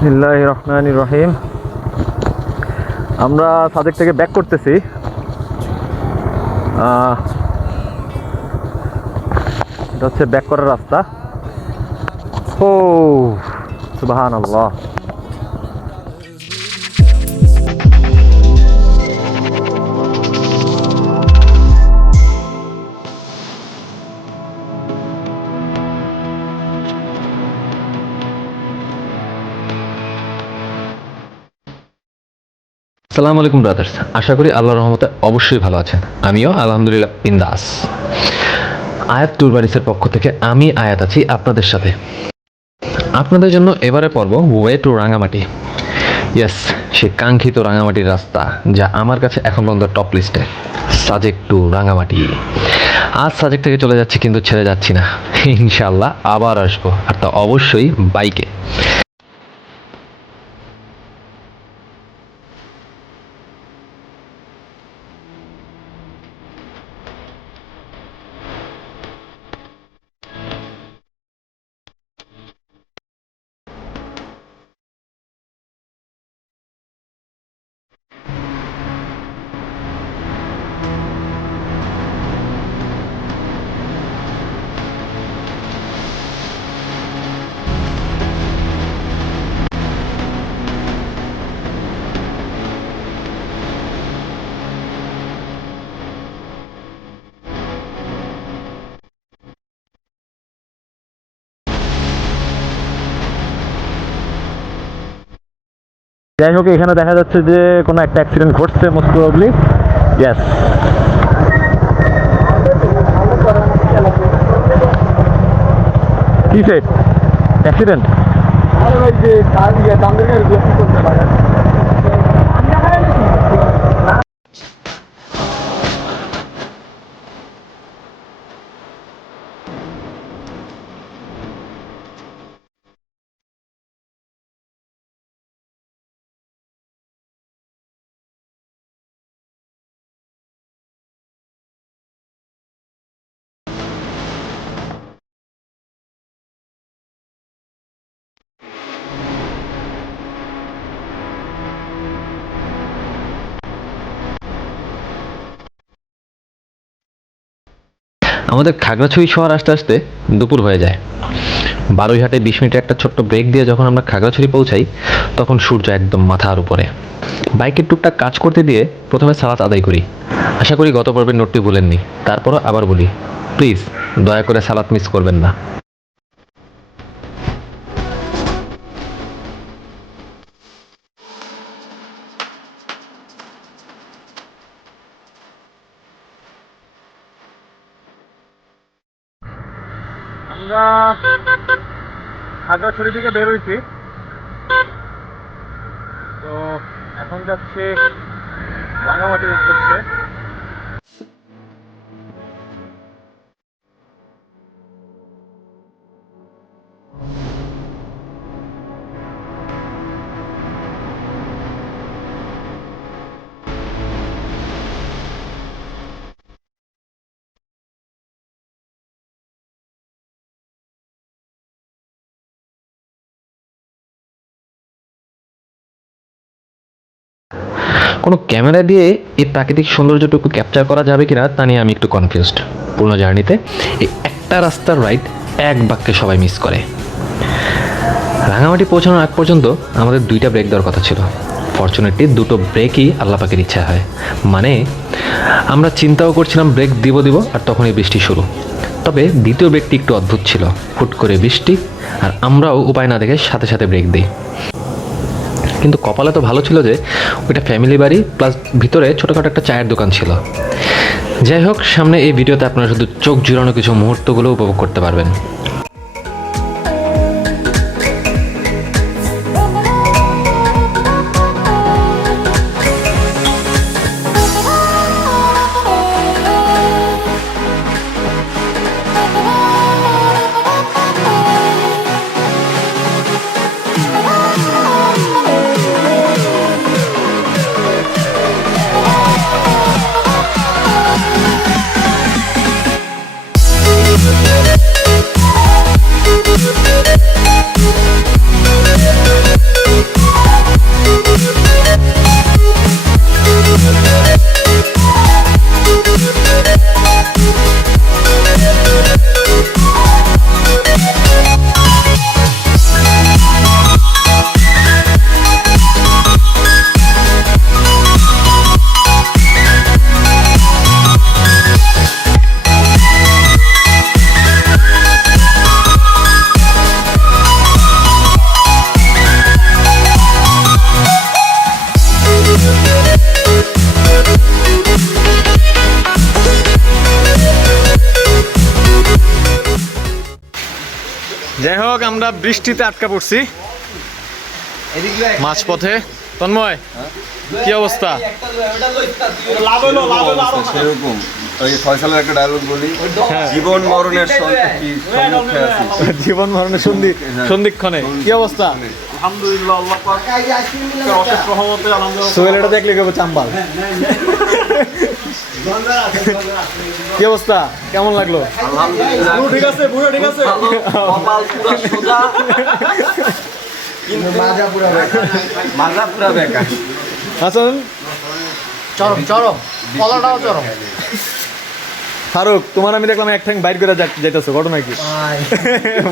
বিসমিল্লাহির রহমানির রহিম। আমরা সাজেক থেকে ব্যাক করতেছি। এটা হচ্ছে ব্যাক করার রাস্তা। ও সুবহানাল্লাহ। আসসালামু আলাইকুম ব্রাদার্স, আশা করি আল্লাহর রহমতে অবশ্যই ভালো আছেন। আমিও আলহামদুলিল্লাহ বিন্দাস। আয়াত ট্যুরবারিসের পক্ষ থেকে আমি আয়াত আছি আপনাদের সাথে। আপনাদের জন্য এবারে পর্ব ওয়ে টু রাঙামাটি। ইয়েস, সে কাঙ্ক্ষিত রাঙামাটির রাস্তা, যা আমার কাছে এখন পর্যন্ত টপ লিস্টে। সাজেক টু রাঙামাটি। আজ সাজেক থেকে চলে যাচ্ছি, কিন্তু ছেড়ে যাচ্ছি না। ইনশাল্লাহ আবার আসবো, আর তা অবশ্যই বাইকে। যাই হোক, এখানে দেখা যাচ্ছে যে কোনো একটা অ্যাক্সিডেন্ট ঘটছে মোস্ট প্রবাবলি। ইয়েস, কিসে অ্যাক্সিডেন্ট? আমাদের খাগড়াছড়ি শহর আসতে আসতে দুপুর হয়ে যায়। বারুইহাটে 20 মিনিটের একটা ছোট্ট ব্রেক দিয়ে যখন আমরা খাগড়াছড়ি পৌঁছাই, তখন সূর্য একদম মাথার উপরে। বাইকের টুকটাক কাজ করতে দিয়ে প্রথমে সালাত আদায় করি। আশা করি গত পর্বের নোটটি ভুলেননি। তারপরও আবার বলি, প্লিজ দয়া করে সালাত মিস করবেন না। আমরা খাগড়াছড়ি থেকে বের হইছি, তো এখন যাচ্ছে রাঙামাটির উদ্দেশ্যে। কোনো ক্যামেরা দিয়ে এই প্রাকৃতিক সৌন্দর্যটুকু ক্যাপচার করা যাবে কিনা তা নিয়ে আমি একটু কনফিউজড। পুরো জার্নিতে এই একটা রাস্তার রাইড এক বাক্যে সবাই মিস করে। রাঙামাটি পৌঁছানোর আগ পর্যন্ত আমাদের 2টা ব্রেক দেওয়ার কথা ছিল। ফরচুনেটলি 2টো ব্রেকই আল্লাহ পাকের ইচ্ছা হয়। মানে আমরা চিন্তাও করছিলাম ব্রেক দিব আর তখনই বৃষ্টি শুরু। তবে দ্বিতীয় ব্রেকটি একটু অদ্ভুত ছিল। হুট করে বৃষ্টি, আর আমরাও উপায় না দেখে সাথে সাথে ব্রেক দিই। কিন্তু কপালে তো ভালো ছিল যে ওইটা ফ্যামিলি বাড়ি, প্লাস ভিতরে ছোটোখাটো একটা চায়ের দোকান ছিল। যাই হোক, সামনে এই ভিডিওতে আপনারা শুধু চোখ জুড়ানো কিছু মুহূর্তগুলো উপভোগ করতে পারবেন। হোক আমরা বৃষ্টিতে আটকা পড়ছি মাঝপথে। তন্ময় কি অবস্থা? সেরকম ওই ফয়সালের একটা ডায়লগ বলি, জীবন মরণের সম্মুখে আছি। জীবন মরণের সন্ধিক্ষণে কি অবস্থা? আলহামদুলিল্লাহ আল্লাহ পাক অশেষ রহমতে আলহামদুলিল্লাহ। সোহেল এটা দেখলে কেবল চাম্বাল। কি অবস্থা, কেমন লাগলো? আলহামদুলিল্লাহ পুরো ঠিক আছে, পুরো ঠিক আছে। কপাল পুরো সোজা, কিন্তু মাজা পুরা বেকার। হাসান, চরম চরম কলাটাও চরম। ফারুক, তোমার আমি দেখলাম এক ঠ্যাং বাইট করে যাইতেছো, ঘটনা কি?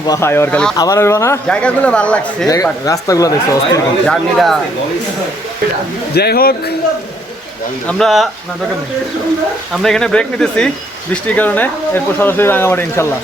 ভাই ওর খালি আবার আসবা না? জায়গাগুলো ভালো লাগছে, রাস্তাগুলো দেখছো অস্থির। জার্নিটা যাই হোক, আমরা না দরকার নেই, আমরা এখানে ব্রেক নিতেছি বৃষ্টির কারণে, এরপর সরাসরি রাঙামাটি ইনশাল্লাহ।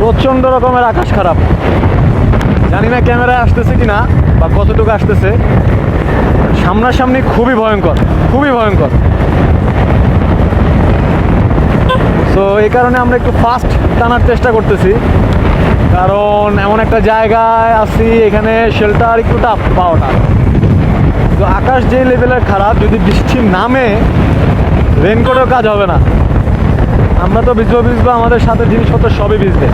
প্রচন্ড রকমের আকাশ খারাপ, জানি না ক্যামেরায় আসতেছে কিনা বা কতটুকু আসতেছে। সামনাসামনি খুবই ভয়ঙ্কর, খুবই ভয়ঙ্কর। তো এই কারণে আমরা একটু ফাস্ট টানার চেষ্টা করতেছি, কারণ এমন একটা জায়গায় আছি এখানে শেল্টার একটু টাফ পাওয়াটা। তো আকাশ যে লেভেলের খারাপ, যদি বৃষ্টি নামে রেনকোটেও কাজ হবে না। আমরা তো ভিজবো, আমাদের সাথে জিনিসপত্র সবই ভিজবে।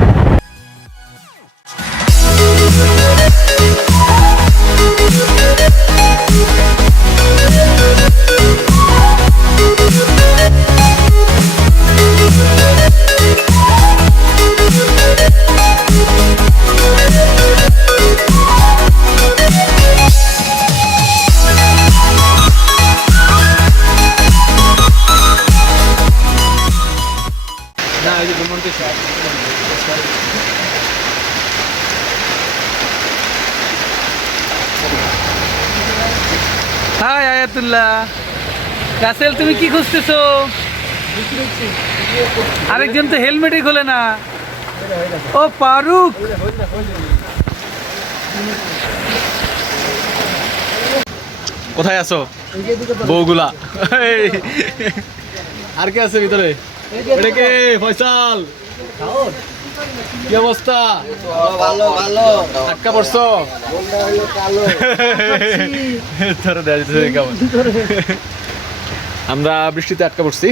হাই আয়াতুল্লাহ, রাসেল তুমি কি খুঁজতেছো? আরেকজন তো হেলমেটই খোলে না। ও ফারুক, কোথায় আছো বউগুলা? আর কে আছে ভিতরে? এটা কে? ফয়সাল, কি অবস্থা? ভালো ভালো আটকা পড়ছো? তোরা দেয়া যেতেছে কেমন? আমরা বৃষ্টিতে আটকা পড়ছি।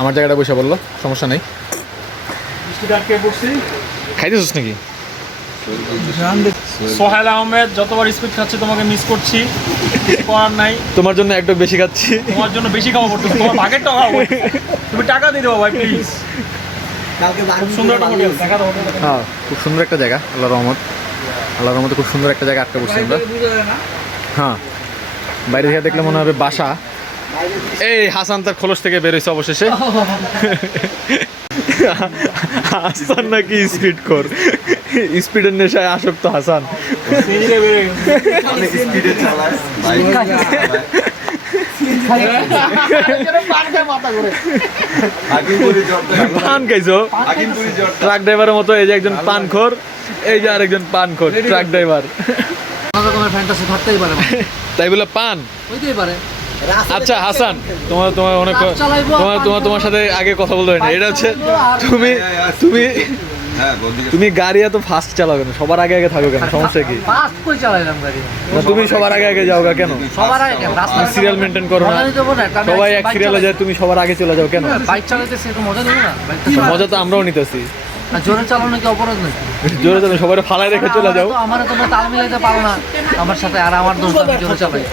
আমার জায়গাটা বসে বললো, সমস্যা নেই। বৃষ্টিতে আটকে পড়ছি। খাইতেছিস নাকি? সোহেল আহমেদ, যতবার স্পিড খাচ্ছে তোমাকে মিস করছি, কিছু করার নাই। তোমার জন্য একটু বেশি খাচ্ছি। তোমার জন্য বেশি খাওয়া পড়তো, তোমার ভাগের টাকা খাওয়া পড়তো। তুমি টাকা দিয়ে দেবো ভাই প্লিজ। খুব সুন্দর একটা হোটেল, দেখা দাও হোটেল। হ্যাঁ, খুব সুন্দর একটা জায়গা, আল্লাহর রহমত। আল্লাহর রহমতে খুব সুন্দর একটা জায়গা আটকা পড়ছি আমরা। হ্যাঁ, বাইরে থেকে দেখলে মনে হবে বাসা। এই হাসান তার খোলস থেকে বেরোইছে অবশেষে। হাসান নাকি স্পিড কর, স্পিডের নেশায় আসক্ত হাসান। অনেক স্পিডে চালায় বাইক। হাকিমপুরি জর্দা, পান খাইছো? হাকিমপুরি জর্দা। ট্রাক ড্রাইভারের মতো এই যে একজন পানখোর, এই যে আরেকজন পানখোর ট্রাক ড্রাইভার। রকমের ফ্যান্টাসি থাকতেই পারে, তাই বলে পান হইতেই পারে। আচ্ছা হাসান, তোমার তোমার অনেক চালাইবো, তোমার সাথে আগে কথা বলতে হয় না। এটা হচ্ছে তুমি তুমি হ্যাঁ বলদি তুমি গাড়ি এত ফাস্ট চালাও কেন? সবার আগে আগে থাকো কেন? সমস্যা কি? ফাস্ট করে চালাইলাম গাড়ি। না, তুমি সবার আগে আগে যাও গা কেন? সবার আগে কেন? রাস্তা সিরিয়াল মেনটেন করো না। মজা নিতে পারবো না, একটা আমি সবাই এক বাইক সিরিয়ালে যায়, তুমি সবার আগে চলে যাও কেন? বাইক চালাইতেছি, একটু মজা নেবো না? বাইকটা মজা তো আমরাও নিতেছি। আর জোরে চালানো কি অপরাধ নাকি? জোরে জোরে সবাই ফালাই রেখে চলে যাও। আমার তোমরা তাল মিলাইতে পারো না আমার সাথে, আর আমার দোষ আমি জোরে চালাই।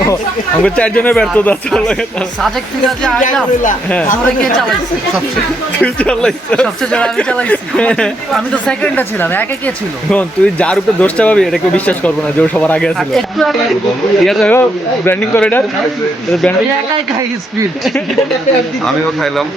আমাকে 4 জনের ব্যর্থতা চলে। সাজেক থেকে যে আইলাম জোরে কে চালাইছে সবচেয়ে? তুই চালাইছ। সবচেয়ে জোরে আমি চালাইছি। আমি তো সেকেন্ডে ছিলাম, একে কে ছিল? শোন, তুই যার উপরে দোষটা পাবি এটা কেউ বিশ্বাস করবো না যে ও সবার আগে আর ছিল। একটু আগে ইয়ার দেখো ব্র্যান্ডিং করে এটা ব্র্যান্ডিং। ওই একাই খাই স্পিড। আমিও খাইলাম।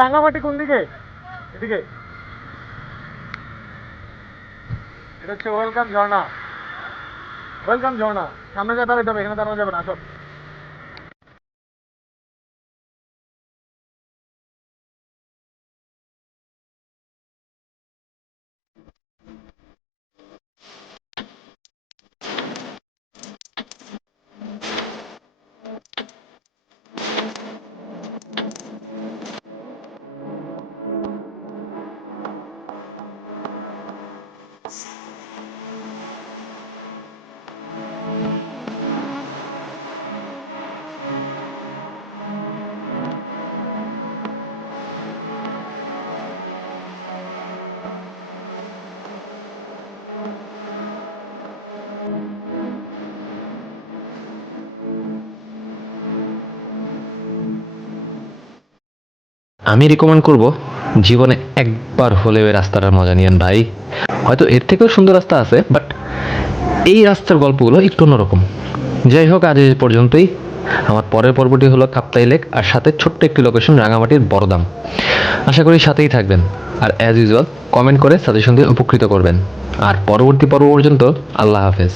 রাঙ্গামাটি কোন দিকে? এদিকে। এটা হচ্ছে ওয়েলকাম ঝর্ণা। ওয়েলকাম ঝর্ণা। সামনে যা দাঁড়াতে হবে, এখানে দাঁড়ানো যাবে না। আসো। আমি রিকমেন্ড করব জীবনে একবার হলেও এই রাস্তাটার মজা নিয়েন ভাই। হয়তো এর থেকেও সুন্দর রাস্তা আছে, বাট এই রাস্তার গল্পগুলো একটু অন্যরকম। যাই হোক, আজ এই পর্যন্তই। আমার পরের পর্বটি হলো কাপ্তাই লেক, আর সাথে ছোট্ট একটি লোকেশন রাঙামাটির বড়দাম। আশা করি সাথেই থাকবেন, আর অ্যাজ ইউজুয়াল কমেন্ট করে সাজেশন দিয়ে উপকৃত করবেন। আর পরবর্তী পর্ব পর্যন্ত আল্লাহ হাফেজ।